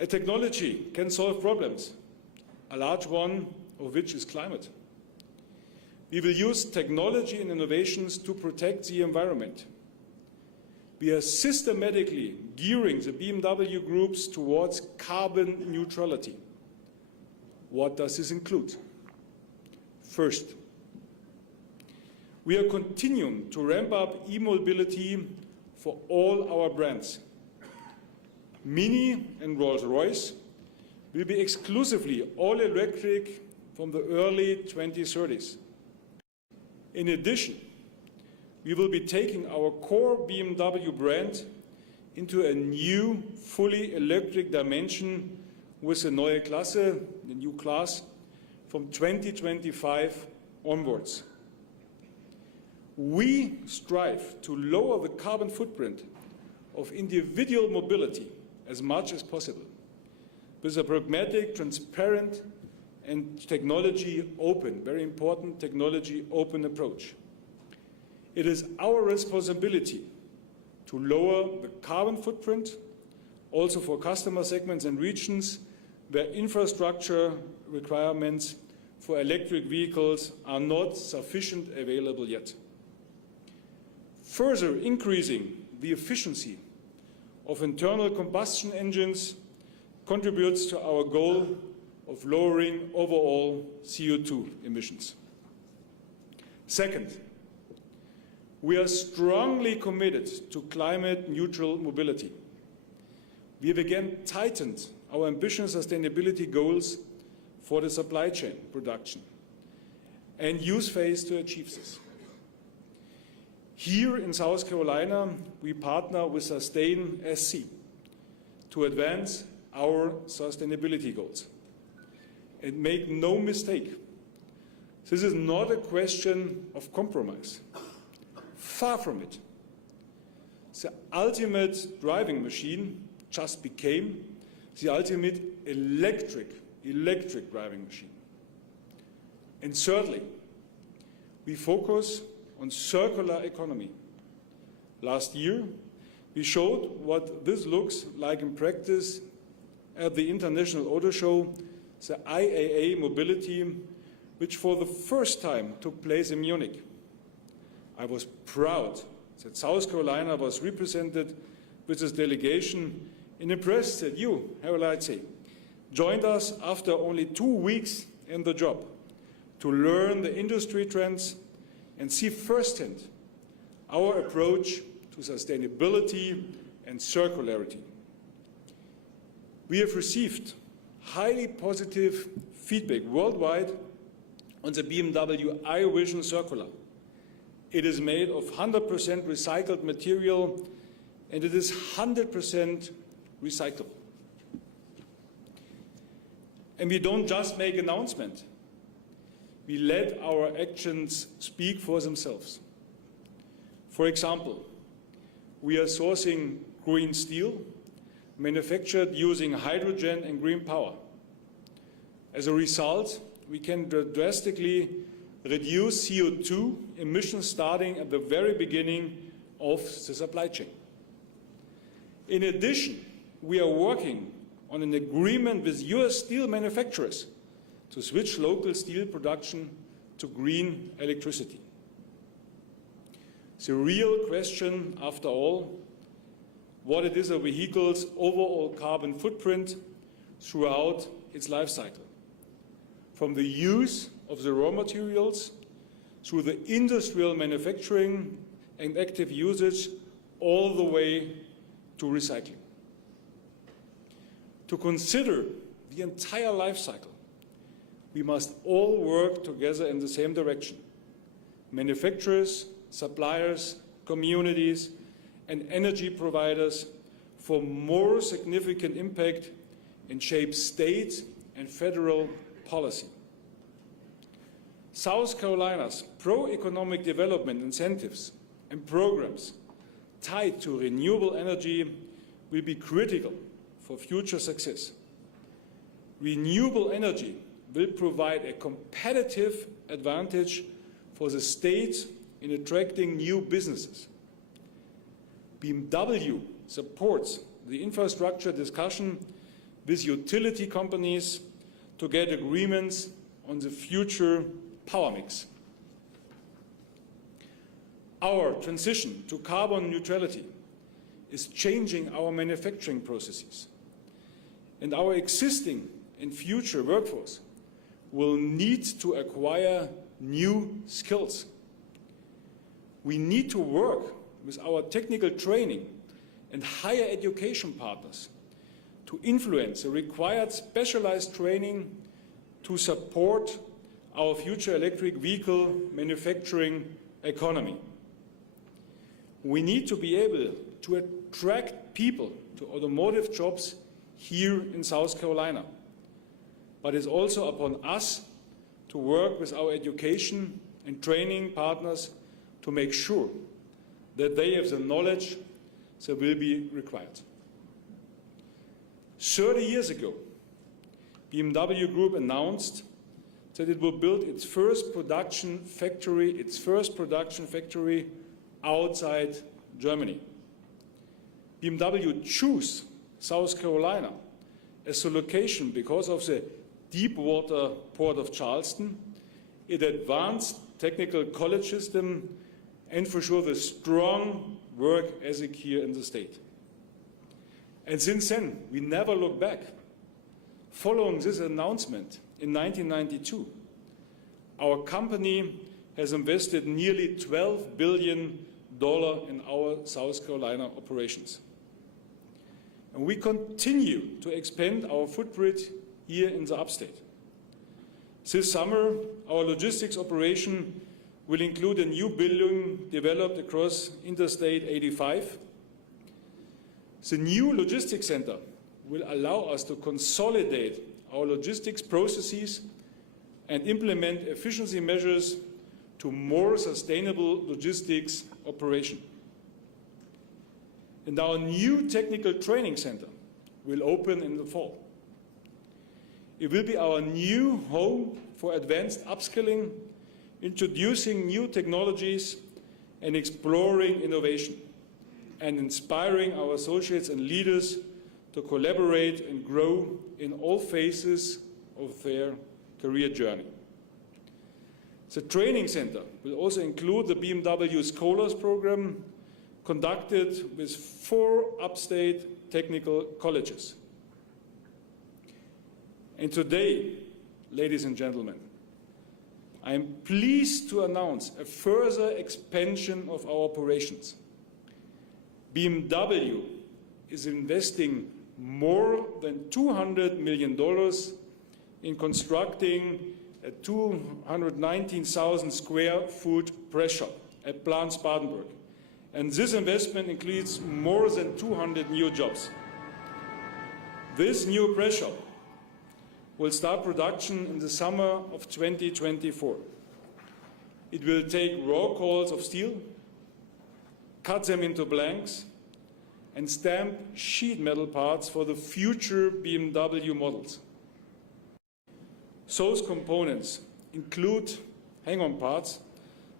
A technology can solve problems, a large one of which is climate. We will use technology and innovations to protect the environment. We are systematically gearing the BMW groups towards carbon neutrality. What does this include? First, we are continuing to ramp up e-mobility for all our brands. Mini and Rolls-Royce will be exclusively all-electric from the early 2030s. In addition, we will be taking our core BMW brand into a new, fully electric dimension with the Neue Klasse, the new class, from 2025 onwards. We strive to lower the carbon footprint of individual mobility as much as possible, with a pragmatic, transparent, and technology-open, very important technology-open approach. It is our responsibility to lower the carbon footprint, also for customer segments and regions where infrastructure requirements for electric vehicles are not sufficient available yet. Further increasing the efficiency of internal combustion engines contributes to our goal of lowering overall CO2 emissions. Second, we are strongly committed to climate-neutral mobility. We have again tightened our ambitious sustainability goals for the supply chain production and use phase to achieve this. Here in South Carolina, we partner with Sustain SC to advance our sustainability goals. And make no mistake, this is not a question of compromise. Far from it. The ultimate driving machine just became the ultimate electric driving machine. And thirdly, we focus on circular economy. Last year, we showed what this looks like in practice at the International Auto Show, the IAA Mobility, which for the first time took place in Munich. I was proud that South Carolina was represented with this delegation, and impressed that you, Herr Leitze, joined us after only 2 weeks in the job to learn the industry trends and see firsthand our approach to sustainability and circularity. We have received highly positive feedback worldwide on the BMW iVision Circular. It is made of 100% recycled material and it is 100% recyclable. And we don't just make announcements. We let our actions speak for themselves. For example, we are sourcing green steel manufactured using hydrogen and green power. As a result, we can drastically reduce CO2 emissions starting at the very beginning of the supply chain. In addition, we are working on an agreement with US steel manufacturers to switch local steel production to green electricity. The real question, after all, what it is a vehicle's overall carbon footprint throughout its life cycle, from the use of the raw materials through the industrial manufacturing and active usage all the way to recycling. To consider the entire life cycle, we must all work together in the same direction. Manufacturers, suppliers, communities, and energy providers for more significant impact and shape state and federal policy. South Carolina's pro-economic development incentives and programs tied to renewable energy will be critical for future success. Renewable energy will provide a competitive advantage for the state in attracting new businesses. BMW supports the infrastructure discussion with utility companies to get agreements on the future power mix. Our transition to carbon neutrality is changing our manufacturing processes, and our existing and future workforce will need to acquire new skills. We need to work with our technical training and higher education partners to influence the required specialized training to support our future electric vehicle manufacturing economy. We need to be able to attract people to automotive jobs here in South Carolina. But it's also upon us to work with our education and training partners to make sure that they have the knowledge that will be required. 30 years ago, BMW Group announced that it will build its first production factory outside Germany. BMW chose South Carolina as the location because of the deep water port of Charleston, its advanced technical college system, and for sure the strong work ethic here in the state. And since then, we never look back. Following this announcement in 1992, our company has invested nearly $12 billion in our South Carolina operations. And we continue to expand our footprint here in the upstate. This summer, our logistics operation will include a new building developed across Interstate 85. The new logistics center will allow us to consolidate our logistics processes and implement efficiency measures to more sustainable logistics operation. And our new technical training center will open in the fall. It will be our new home for advanced upskilling, introducing new technologies and exploring innovation, and inspiring our associates and leaders to collaborate and grow in all phases of their career journey. The training center will also include the BMW Scholars Program, conducted with 4 upstate technical colleges. And today, ladies and gentlemen, I am pleased to announce a further expansion of our operations. BMW is investing more than $200 million in constructing a 219,000 square foot press shop at Plant Spartanburg. And this investment includes more than 200 new jobs. This new press shop will start production in the summer of 2024. It will take raw coils of steel, cut them into blanks, and stamp sheet metal parts for the future BMW models. Those components include hang-on parts,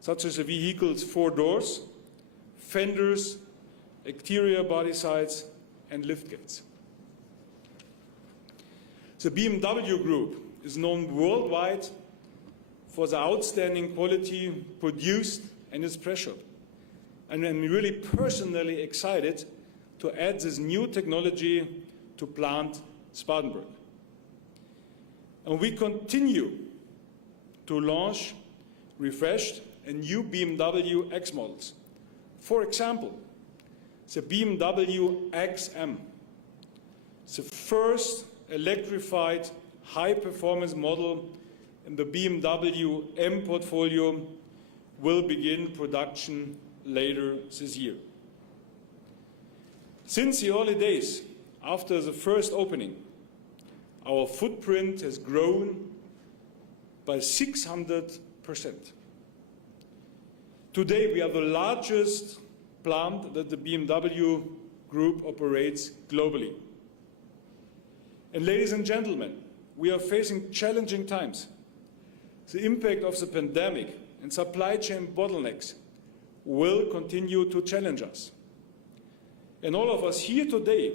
such as the vehicle's 4 doors, fenders, exterior body sides, and lift gates. The BMW Group is known worldwide for the outstanding quality produced in its press shop. And I'm really personally excited to add this new technology to Plant Spartanburg. And we continue to launch refreshed and new BMW X models. For example, the BMW XM, the first electrified high-performance model in the BMW M portfolio, will begin production later this year. Since the early days after the first opening, our footprint has grown by 600%. Today, we are the largest plant that the BMW Group operates globally. And ladies and gentlemen, we are facing challenging times. The impact of the pandemic and supply chain bottlenecks will continue to challenge us. And all of us here today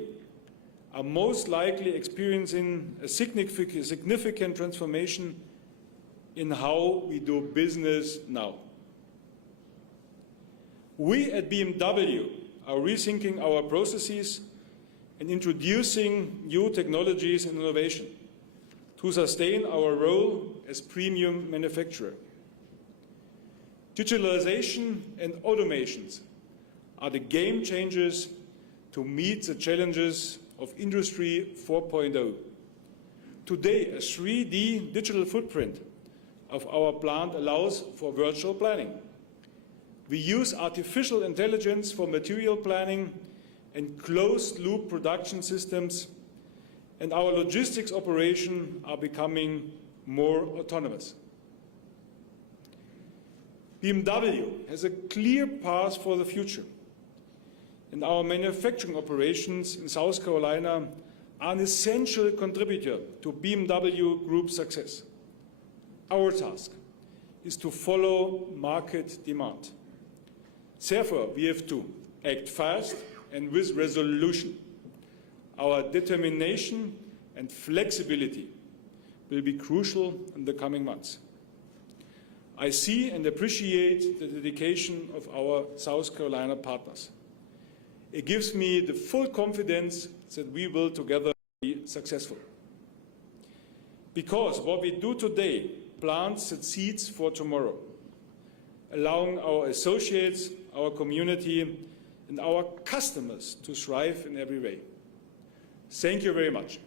are most likely experiencing a significant transformation in how we do business now. We at BMW are rethinking our processes and introducing new technologies and innovation to sustain our role as premium manufacturer. Digitalization and automations are the game changers to meet the challenges of Industry 4.0. Today, a 3D digital footprint of our plant allows for virtual planning. We use artificial intelligence for material planning and closed-loop production systems, and our logistics operations are becoming more autonomous. BMW has a clear path for the future, and our manufacturing operations in South Carolina are an essential contributor to BMW Group's success. Our task is to follow market demand. Therefore, we have to act fast and with resolution. Our determination and flexibility will be crucial in the coming months. I see and appreciate the dedication of our South Carolina partners. It gives me the full confidence that we will together be successful. Because what we do today plants the seeds for tomorrow, allowing our associates, our community, and our customers to thrive in every way. Thank you very much.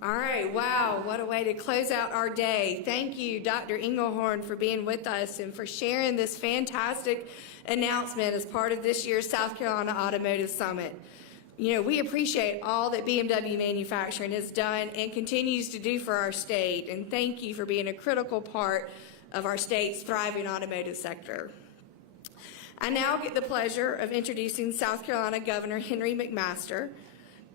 All right, wow, what a way to close out our day. Thank you, Dr. Engelhorn, for being with us and for sharing this fantastic announcement as part of this year's South Carolina Automotive Summit. You know, we appreciate all that BMW Manufacturing has done and continues to do for our state, and thank you for being a critical part of our state's thriving automotive sector. I now get the pleasure of introducing South Carolina Governor Henry McMaster.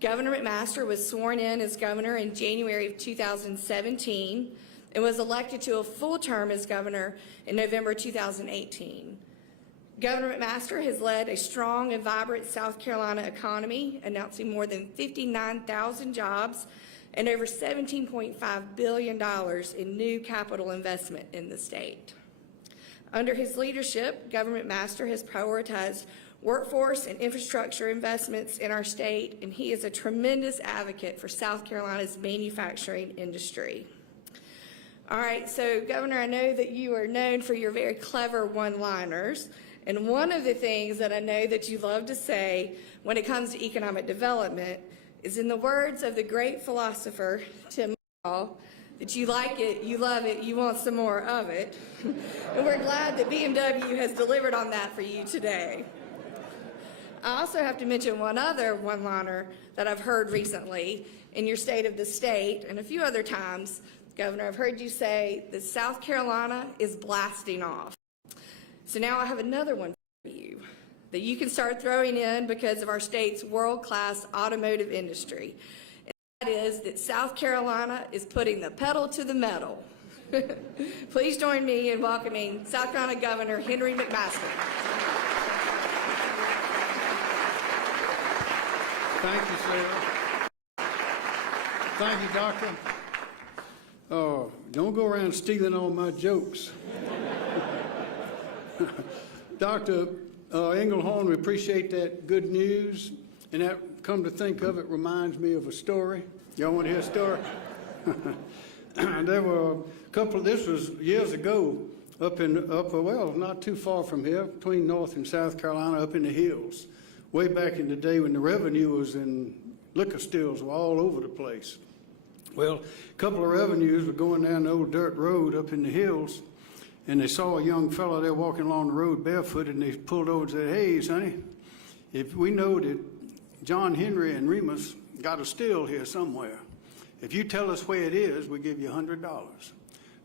Governor McMaster was sworn in as governor in January of 2017 and was elected to a full term as governor in November 2018. Governor McMaster has led a strong and vibrant South Carolina economy, announcing more than 59,000 jobs and over $17.5 billion in new capital investment in the state. Under his leadership, Governor McMaster has prioritized workforce and infrastructure investments in our state, and he is a tremendous advocate for South Carolina's manufacturing industry. All right, so Governor, I know that you are known for your very clever one-liners, and one of the things that I know that you love to say when it comes to economic development is, in the words of the great philosopher Tim Hall, that you like it, you love it, you want some more of it. And we're glad that BMW has delivered on that for you today. I also have to mention one other one-liner that I've heard recently in your State of the State, and a few other times, Governor, I've heard you say that South Carolina is blasting off. So now I have another one for you that you can start throwing in because of our state's world-class automotive industry. And that is that South Carolina is putting the pedal to the metal. Please join me in welcoming South Carolina Governor Henry McMaster. Thank you, Sarah. Thank you, Doctor. Don't go around stealing all my jokes. Dr. Engelhorn, we appreciate that good news, and that, come to think of it, reminds me of a story. Y'all want to hear a story? There were a couple, this was years ago, well, not too far from here, between North and South Carolina, up in the hills. Way back in the day when the revenue was in liquor stills were all over the place. Well, a couple of revenues were going down the old dirt road up in the hills, and they saw a young fellow there walking along the road barefoot, and they pulled over and said, "Hey, sonny, if we know that John Henry and Remus got a still here somewhere. If you tell us where it is, we give you $100.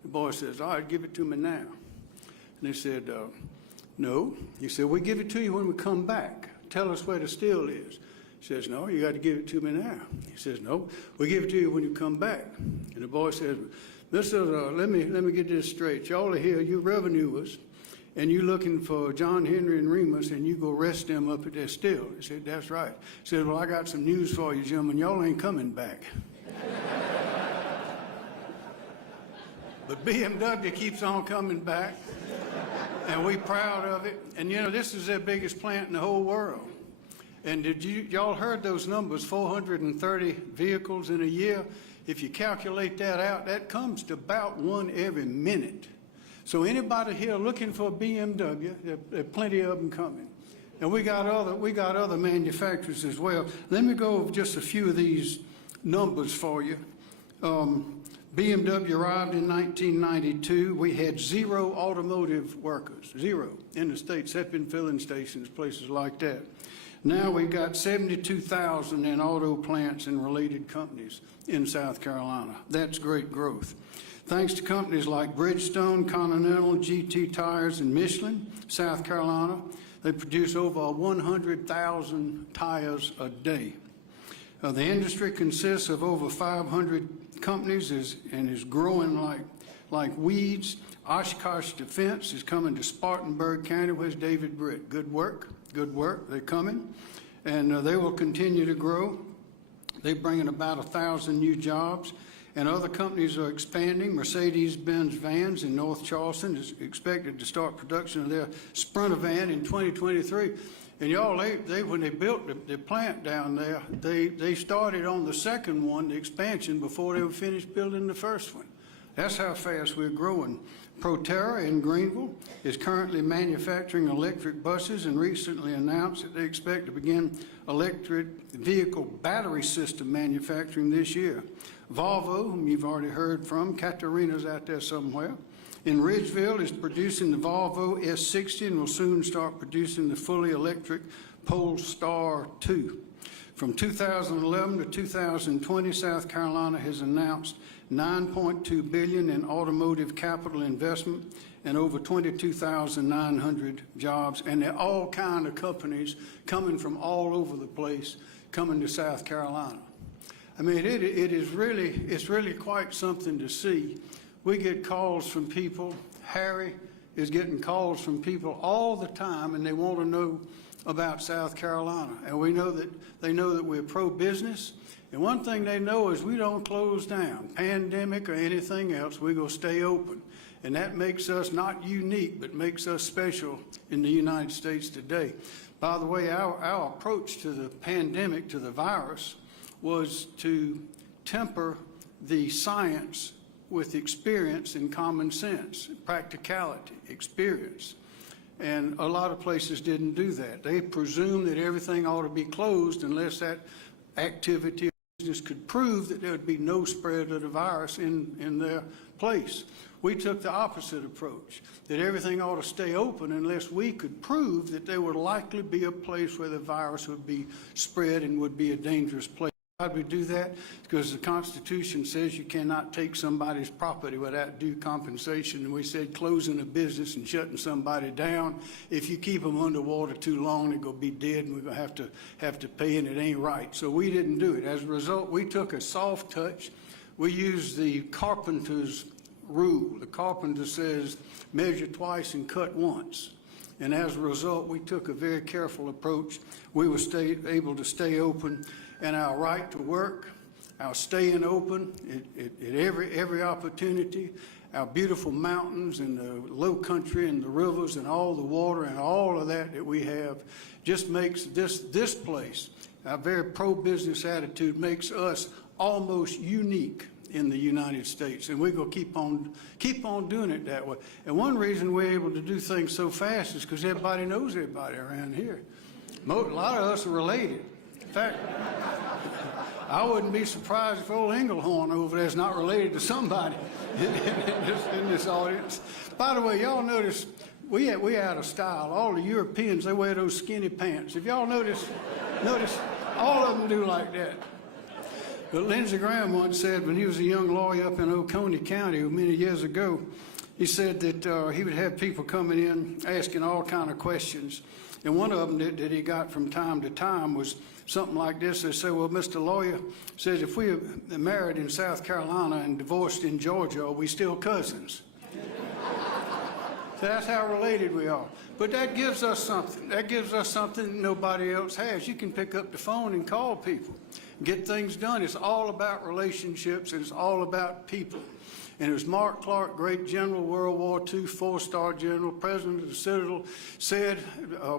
The boy says, all right, give it to me now. And they said, no. He said, we give it to you when we come back. Tell us where the still is. He says, no, you got to give it to me now. He says, no, we give it to you when you come back. And the boy says, Mr. Let me get this straight. Y'all are here, you revenuers, and you looking for John Henry and Remus, and you go arrest them up at their still. He said, that's right. He said, well, I got some news for you, gentlemen. Y'all ain't coming back. But BMW keeps on coming back, and we're proud of it. And, you know, this is their biggest plant in the whole world. And y'all heard those numbers, 430 vehicles in a year? If you calculate that out, that comes to about one every minute. So anybody here looking for a BMW, there are plenty of them coming. And we got other manufacturers as well. Let me go over just a few of these numbers for you. BMW arrived in 1992. We had 0 automotive workers, 0 in the States, except in filling stations, places like that. Now we've got 72,000 in auto plants and related companies in South Carolina. That's great growth. Thanks to companies like Bridgestone, Continental, GT Tires, and Michelin, South Carolina, they produce over 100,000 tires a day. The industry consists of over 500 companies and is growing like weeds. Oshkosh Defense is coming to Spartanburg County. Where's David Britt? Good work, good work. They're coming, and they will continue to grow. They're bringing about 1,000 new jobs, and other companies are expanding. Mercedes-Benz Vans in North Charleston is expected to start production of their Sprinter van in 2023. And y'all, when they built the plant down there, they started on the second one, the expansion, before they were finished building the first one. That's how fast we're growing. Proterra in Greenville is currently manufacturing electric buses and recently announced that they expect to begin electric vehicle battery system manufacturing this year. Volvo, whom you've already heard from, Katarina's out there somewhere, in Ridgeville is producing the Volvo S60 and will soon start producing the fully electric Polestar 2. From 2011 to 2020, South Carolina has announced $9.2 billion in automotive capital investment and over 22,900 jobs, and they're all kind of companies coming from all over the place, coming to South Carolina. I mean, it's really quite something to see. We get calls from people. Harry is getting calls from people all the time, and they want to know about South Carolina. And we know that they know that we're pro-business. And one thing they know is we don't close down. Pandemic or anything else, we're going to stay open. And that makes us not unique, but makes us special in the United States today. By the way, our approach to the pandemic, to the virus, was to temper the science with experience and common sense, practicality, experience. And a lot of places didn't do that. They presumed that everything ought to be closed unless that activity or business could prove that there would be no spread of the virus in their place. We took the opposite approach, that everything ought to stay open unless we could prove that there would likely be a place where the virus would be spread and would be a dangerous place. Why do we do that? Because the Constitution says you cannot take somebody's property without due compensation. And we said closing a business and shutting somebody down, if you keep them underwater too long, they're going to be dead and we're going to have to pay, and it ain't right. So we didn't do it. As a result, we took a soft touch. We used the carpenter's rule. The carpenter says measure twice and cut once. And as a result, we took a very careful approach. We were able to stay open. And our right to work, our staying open at every opportunity, our beautiful mountains and the low country and the rivers and all the water and all of that we have just makes this place, our very pro-business attitude makes us almost unique in the United States. And we're going to keep on doing it that way. And one reason we're able to do things so fast is because everybody knows everybody around here. A lot of us are related. In fact, I wouldn't be surprised if old Englehorn over there is not related to somebody in this audience. By the way, y'all notice we out of style. All the Europeans, they wear those skinny pants. If y'all notice All of them do like that. But Lindsey Graham once said, when he was a young lawyer up in Oconee County many years ago, he said that he would have people coming in asking all kind of questions. And one of them that he got from time to time was something like this. They say, well, Mr. Lawyer, says, if we are married in South Carolina and divorced in Georgia, are we still cousins? So that's how related we are. But that gives us something. That gives us something nobody else has. You can pick up the phone and call people, get things done. It's all about relationships, and it's all about people. And as Mark Clark, great general, World War II, four-star general, president of the Citadel, said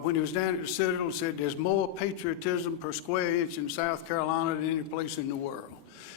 when he was down at the Citadel, said there's more patriotism per square inch in South Carolina than any place in the world.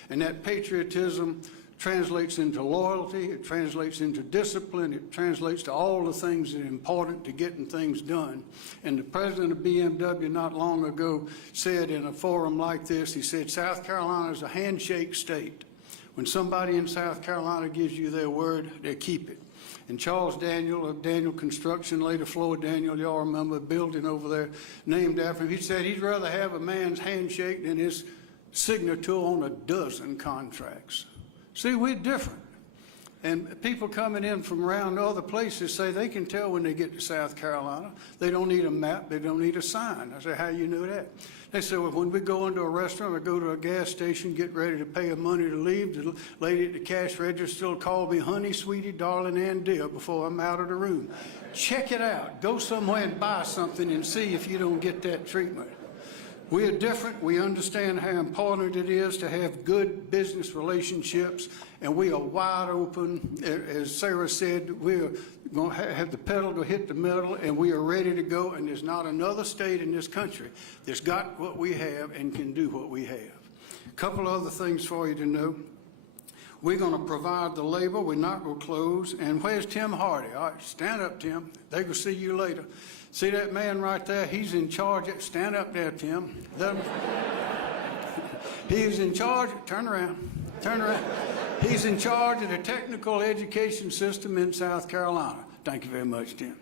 And that patriotism translates into loyalty, it translates into discipline, it translates to all the things that are important to getting things done. And the president of BMW not long ago said in a forum like this, he said, South Carolina is a handshake state. When somebody in South Carolina gives you their word, they keep it. And Charles Daniel of Daniel Construction, later Floyd Daniel, y'all remember a building over there named after him. He said he'd rather have a man's handshake than his signature on a dozen contracts. See, we're different. And people coming in from around other places say they can tell when they get to South Carolina. They don't need a map, they don't need a sign. I say, how you know that? They say, well, when we go into a restaurant or go to a gas station, get ready to pay her money to leave, the lady at the cash register will call me honey, sweetie, darling, and dear before I'm out of the room. Check it out. Go somewhere and buy something and see if you don't get that treatment. We are different. We understand how important it is to have good business relationships, and we are wide open. As Sarah said, we are going to have the pedal to hit the metal, and we are ready to go, and there's not another state in this country that's got what we have and can do what we have. A couple other things for you to know. We're going to provide the labor. We're not going to close. And where's Tim Hardy? All right, stand up, Tim. They will see you later. See that man right there? He's in charge. Stand up there, Tim. He's in charge. Turn around. Turn around. He's in charge of the technical education system in South Carolina. Thank you very much, Tim.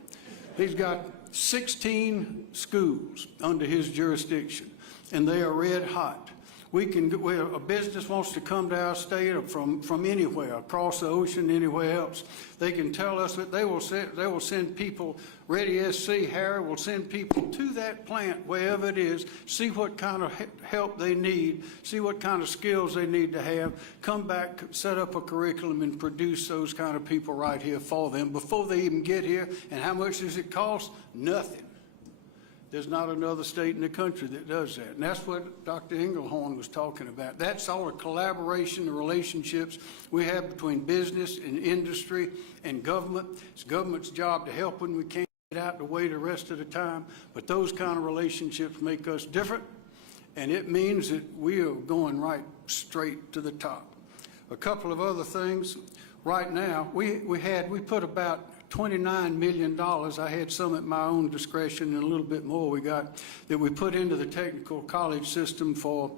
He's got 16 schools under his jurisdiction, and they are red hot. Where a business wants to come to our state or from anywhere, across the ocean, anywhere else, they can tell us that they will send people. Ready SC, Harry will send people to that plant, wherever it is, see what kind of help they need, see what kind of skills they need to have, come back, set up a curriculum, and produce those kind of people right here for them before they even get here. And how much does it cost? Nothing. There's not another state in the country that does that. And that's what Dr. Engelhorn was talking about. That's all the collaboration and relationships we have between business and industry and government. It's government's job to help when we can't get out the way the rest of the time. But those kind of relationships make us different. And it means that we are going right straight to the top. A couple of other things. Right now, we put about $29 million. I had some at my own discretion and a little bit more we got that we put into the technical college system for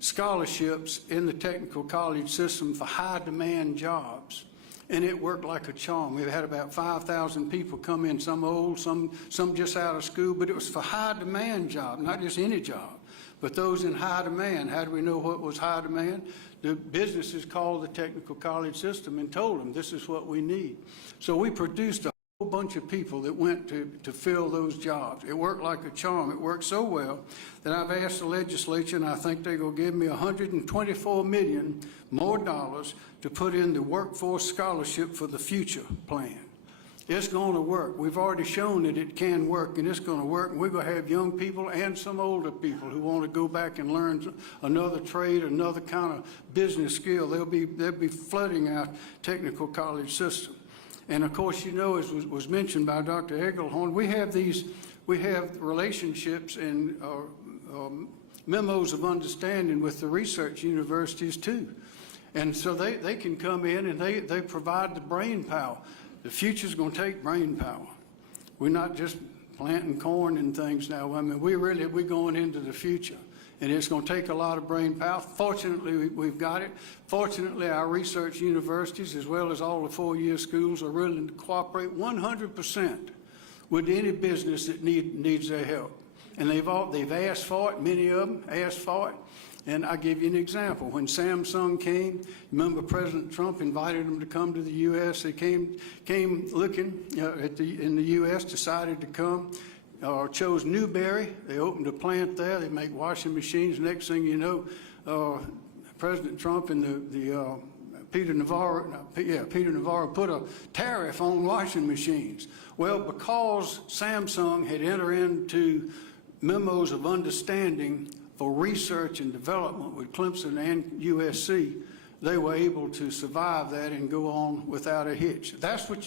scholarships in the technical college system for high demand jobs. And it worked like a charm. We've had about 5,000 people come in, some old, some just out of school, but it was for high demand jobs, not just any job, but those in high demand. How do we know what was high demand? The businesses called the technical college system and told them this is what we need. So we produced a whole bunch of people that went to fill those jobs. It worked like a charm. It worked so well that I've asked the legislature, and I think they're going to give me $124 million more dollars to put in the workforce scholarship for the future plan. It's going to work. We've already shown that it can work, and it's going to work. And we're going to have young people and some older people who want to go back and learn another trade, another kind of business skill. They'll be flooding our technical college system. And of course, you know, as was mentioned by Dr. Egelhorn, we have relationships and memos of understanding with the research universities too. And so they can come in and they provide the brain power. The future's going to take brain power. We're not just planting corn and things now. I mean, we're going into the future. And it's going to take a lot of brain power. Fortunately, we've got it. Fortunately, our research universities, as well as all the four-year schools, are willing to cooperate 100% with any business that needs their help. and they've asked for it. Many of them asked for it. And I'll give you an example. When Samsung came, remember President Trump invited them to come to the U.S. They came looking in the U.S., decided to come, chose Newberry. They opened a plant there. They make washing machines. Next thing you know, President Trump and Peter Navarro put a tariff on washing machines. Well, because Samsung had entered into memos of understanding for research and development with Clemson and USC, they were able to survive that and go on without a hitch. That's what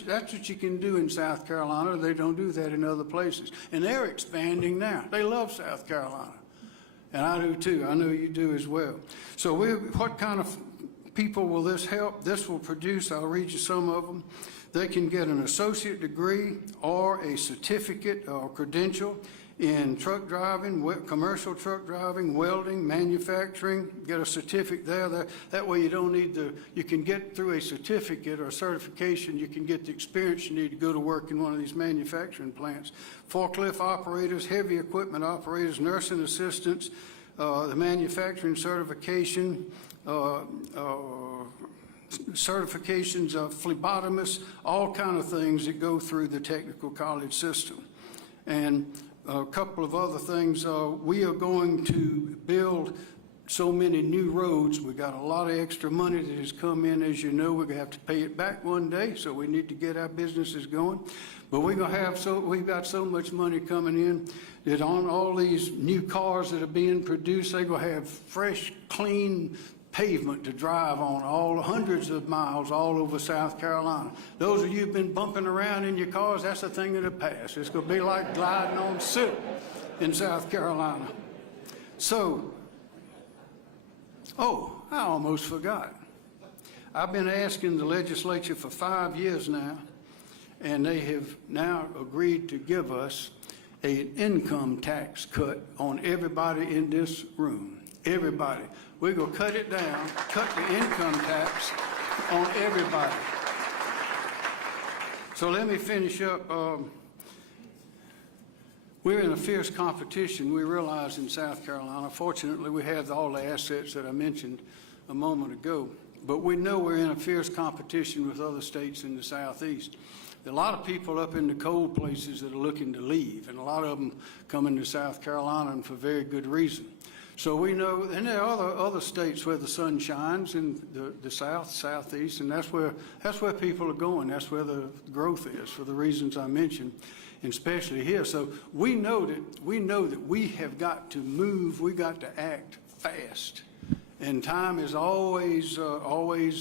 you can do in South Carolina. They don't do that in other places. And they're expanding now. They love South Carolina. And I do too. I know you do as well. So what kind of people will this help? This will produce, I'll read you some of them. They can get an associate degree or a certificate or credential in truck driving, commercial truck driving, welding, manufacturing. Get a certificate there. That way you don't need you can get through a certificate or certification, you can get the experience you need to go to work in one of these manufacturing plants. Forklift operators, heavy equipment operators, nursing assistants, the manufacturing certification, certifications of phlebotomists, all kind of things that go through the technical college system. And a couple of other things. We are going to build so many new roads. We got a lot of extra money that has come in. As you know, we're going to have to pay it back one day, so we need to get our businesses going. But we're going to have we've got so much money coming in that on all these new cars that are being produced, they're going to have fresh, clean pavement to drive on, all hundreds of miles all over South Carolina. Those of you who've been bumping around in your cars, that's a thing of the past. It's going to be like gliding on silk in South Carolina. So, I almost forgot. I've been asking the legislature for 5 years now, and they have now agreed to give us an income tax cut on everybody in this room. Everybody. We're going to cut it down, cut the income tax on everybody. So let me finish up. We're in a fierce competition, we realize, in South Carolina. Fortunately, we have all the assets that I mentioned a moment ago. But we know we're in a fierce competition with other states in the Southeast. There are a lot of people up in the cold places that are looking to leave, and a lot of them coming to South Carolina, and for very good reason. So we know, and there are other states where the sun shines in the South, Southeast, and that's where people are going. That's where the growth is, for the reasons I mentioned, and especially here. So we know that we have got to move. We got to act fast, and time is always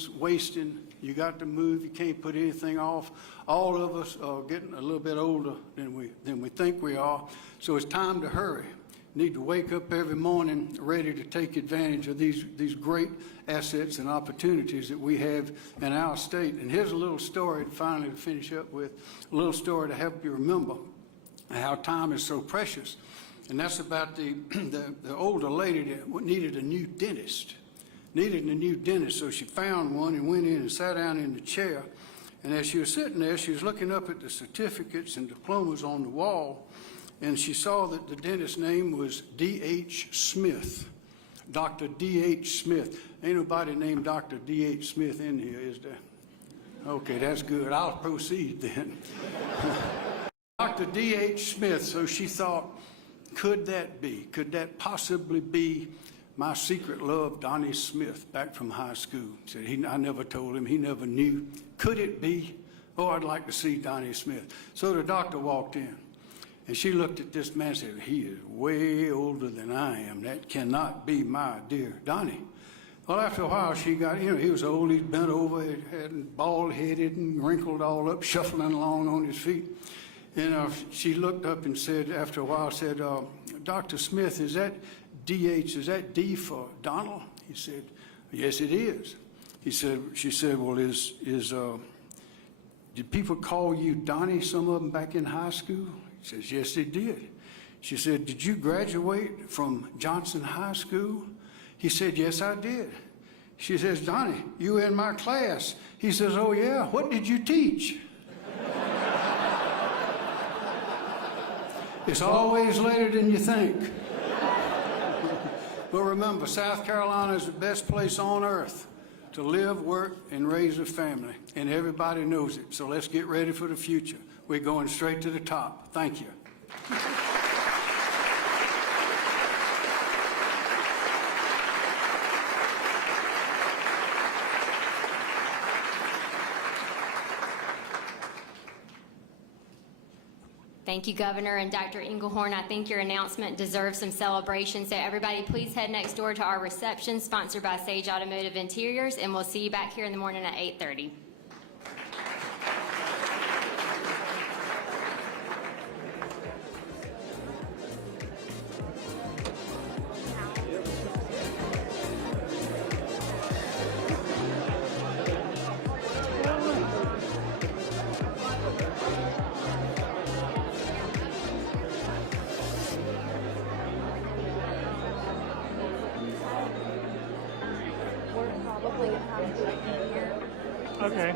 wasting. You got to move. You can't put anything off. All of us are getting a little bit older than we think we are. So it's time to hurry. Need to wake up every morning ready to take advantage of these great assets and opportunities that we have in our state. And here's a little story to finally finish up with, a little story to help you remember how time is so precious. And that's about the older lady that needed a new dentist. So she found one and went in and sat down in the chair. And as she was sitting there, she was looking up at the certificates and diplomas on the wall. And she saw that the dentist's name was D.H. Smith, Dr. D.H. Smith. Ain't nobody named Dr. D.H. Smith in here, is there? Okay, that's good. I'll proceed then. Dr. D.H. Smith, so she thought, could that possibly be my secret love, Donnie Smith, back from high school? Said I never told him, he never knew. Could it be? Oh, I'd like to see Donnie Smith. So the doctor walked in. And she looked at this man and said, he is way older than I am. That cannot be my dear Donnie. Well, after a while, she got, he was old, he's bent over, had bald-headed and wrinkled all up, shuffling along on his feet. And she looked up and said, after a while, said, Dr. Smith, is that D.H., is that D for Donald? He said, yes, it is. She said, well, did people call you Donnie, some of them back in high school? He says, yes, they did. She said, did you graduate from Johnson High School? He said, yes, I did. She says, Donnie, you were in my class. He says, oh, yeah, what did you teach? It's always later than you think. But remember, South Carolina is the best place on earth to live, work, and raise a family, and everybody knows it. So let's get ready for the future. We're going straight to the top. Thank you. Thank you, Governor and Dr. Engelhorn. I think your announcement deserves some celebration. So everybody, please head next door to our reception sponsored by Sage Automotive Interiors, and we'll see you back here in the morning at 8:30. Okay.